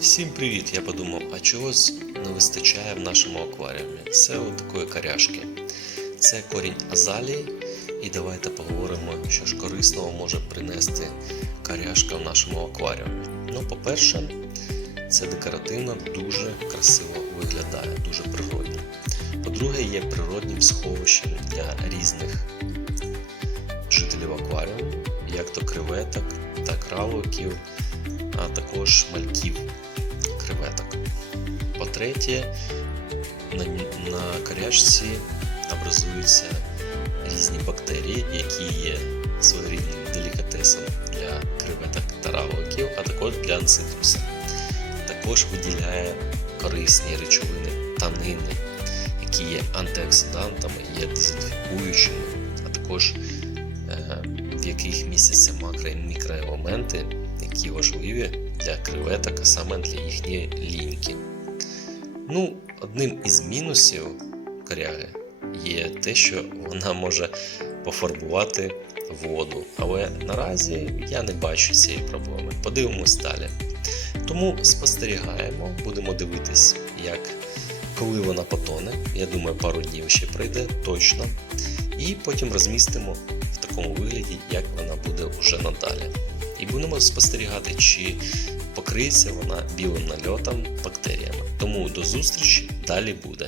Всім привіт! Я подумав, а чогось не вистачає в нашому акваріумі. Це от такої коряшки. Це корінь азалії. І давайте поговоримо, що ж корисного може принести коряшка в нашому акваріумі. Ну, по-перше, це декоративно дуже красиво виглядає, дуже природно. По-друге, є природнім сховищем для різних жителів акваріуму, як то креветок, так равликів, а також мальків креветок. По-третє, на, на корячці образуються різні бактерії, які є своєрідним делікатесом для креветок та равликів, а також для анцитруса. Також виділяє корисні речовини танини, які є антиоксидантами, є дезінфікуючими, а також е, яких містяться макро і мікроелементи, які важливі для креветок, а саме для їхньої ліньки. Ну, одним із мінусів коряги є те, що вона може пофарбувати воду. Але наразі я не бачу цієї проблеми. Подивимось далі. Тому спостерігаємо, будемо дивитись, як коли вона потоне. Я думаю, пару днів ще пройде точно. І потім розмістимо такому вигляді, як вона буде вже надалі. І будемо спостерігати, чи покриється вона білим нальотом бактеріями. Тому до зустрічі далі буде.